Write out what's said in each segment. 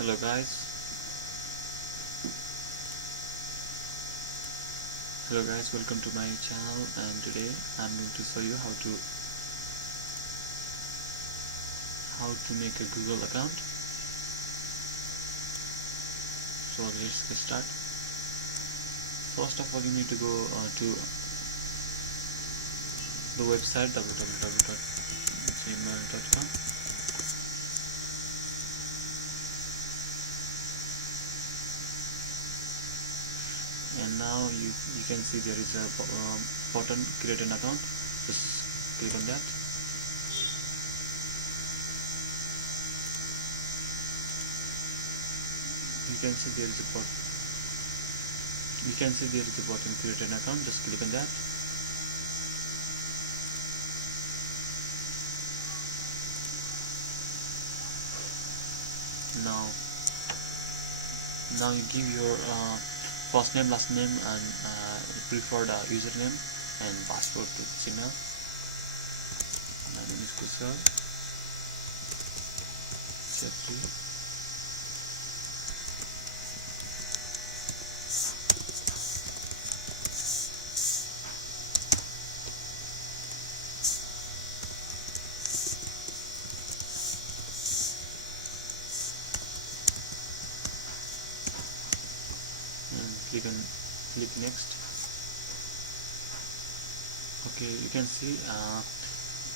Hello guys, welcome to my channel, and today I'm going to show you how to make a Google account. So let's get start. First of all, you need to go to the website www.gmail.com. And now you can see there is a button, create an account. Just click on that. You can see there is a button, create an account. Just click on that. Now you give your first name, last name, and preferred username and password to Gmail. My name is Kushal Chetri. And click next. Okay, you can see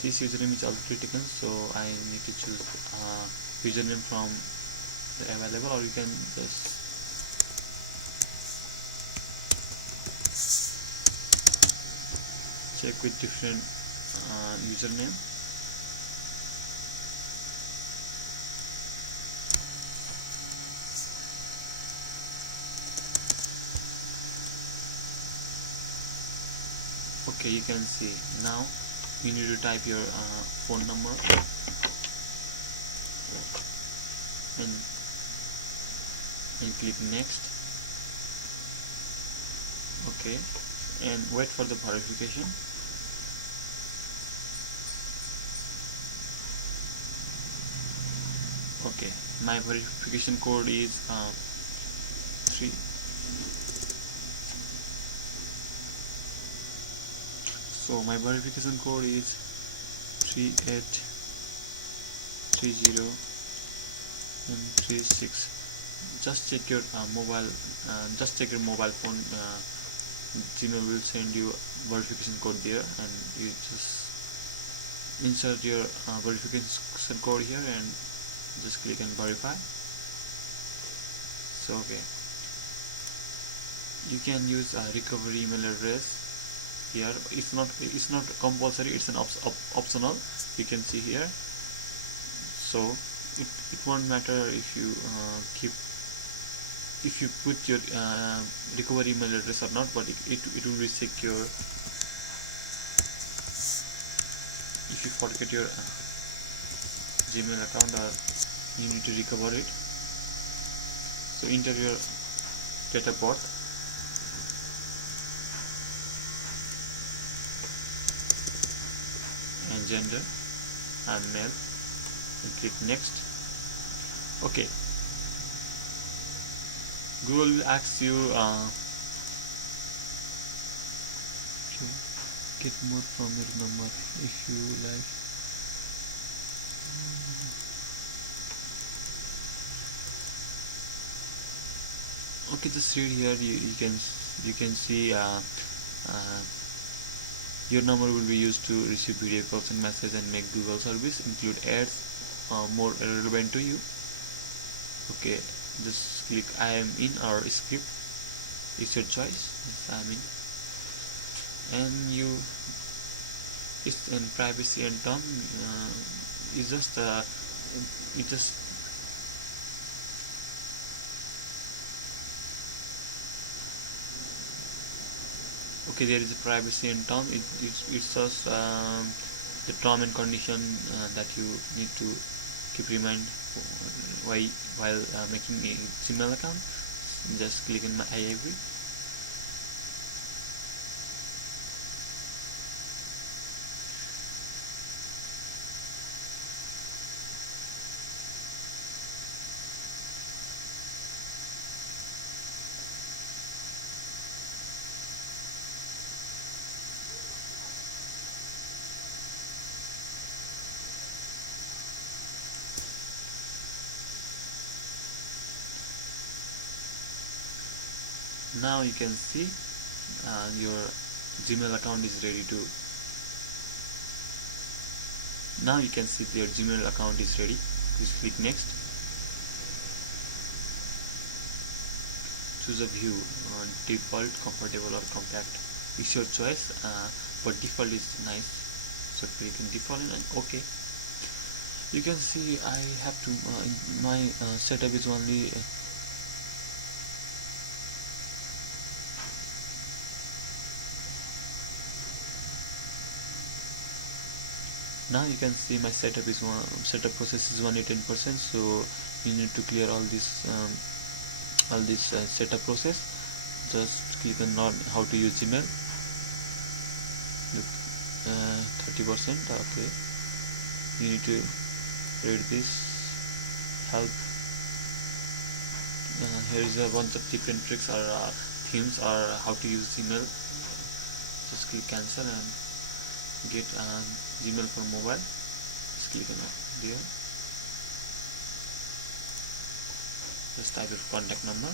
this username is already taken, so I need to choose username from the available, or you can just check with different username. Okay, you can see now you need to type your phone number and click next. Okay, and wait for the verification. Okay, my verification code is 3. So my verification code is 3830 and 36. Just check your mobile phone. Gmail will send you verification code there, and you just insert your verification code here and just click and verify. So okay, you can use a recovery email address. Here it's not compulsory, it's an optional. You can see here. So it won't matter if you put your recovery email address or not, but it will be secure. If you forget your Gmail account, or you need to recover it, so enter your date of birth and gender. I'm male, and click next. Okay, Google will ask you to get more from your number if you like. Okay, just read here. You can see your number will be used to receive video calls and messages and make Google service, include ads more relevant to you. Okay, just click I am in or skip. It's your choice. Yes, I am in. And it's in privacy and term. Okay, there is a privacy and term. It's just the term and condition that you need to keep remind while making a Gmail account. Just click on I agree. Now you can see your Gmail account is ready to. Now you can see your Gmail account is ready. Please click next. Choose a view, default, comfortable or compact. It's your choice, but default is nice. So click in default and OK. You can see I have to. My setup is only. Now you can see my setup process is only 10%. So you need to clear all this setup process. Just click on not how to use Gmail. Look, 30%. Okay, you need to read this help. Here is a bunch of different tricks or themes or how to use Gmail. Just click cancel and get Gmail for mobile. Just click on there. Just type your contact number.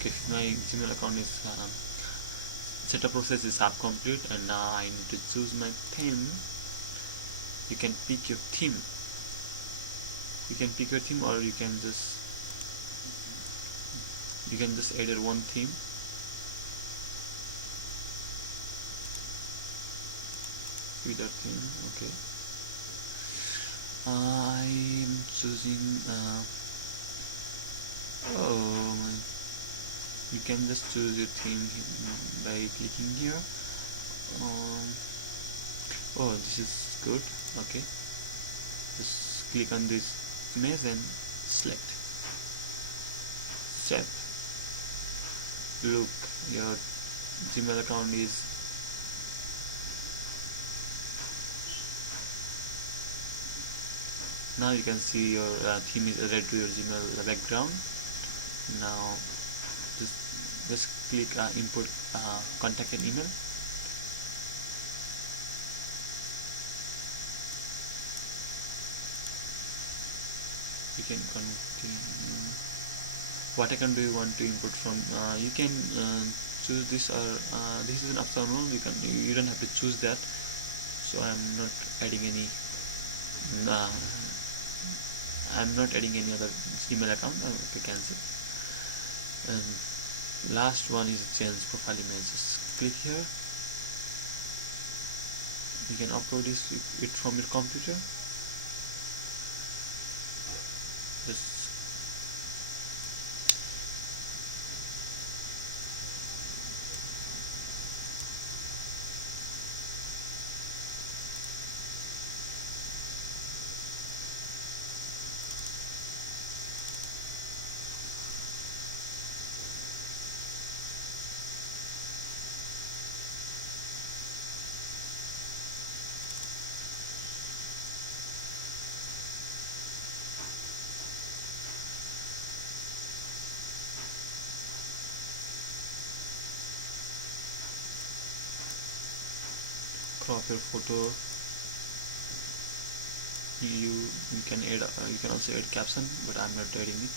Okay, my Gmail account is setup process is half complete, and now I need to choose my theme. You can pick your theme. You can pick your theme, or you can just add your one theme. With that theme, okay. I'm choosing. You can just choose your theme by clicking here. Oh, this is good. Okay, just click on this image and select. Save. Look, your Gmail account is now. You can see your theme is added to your Gmail background. Now just click import contact and email. You can continue. What I can do, you want to input from, you can choose this, or this is an optional. You don't have to choose that. So I'm not adding any other email account. Okay, cancel. And last one is change profile image. Just click here. You can upload it from your computer. Just crop your photo. You can add. You can also add caption, but I'm not adding it.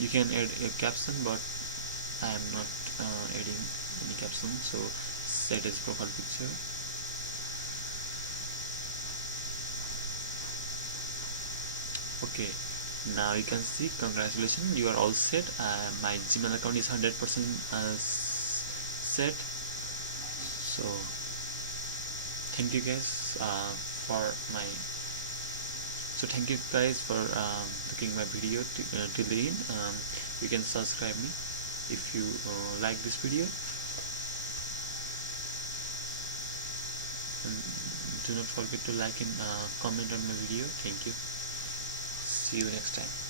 You can add a caption, but I am not adding any caption. So set as profile picture. Okay, now you can see. Congratulations, you are all set. My Gmail account is 100% set. So thank you guys thank you guys for looking my video till the end. You can subscribe me if you like this video, and do not forget to like and comment on my video. Thank you. See you next time.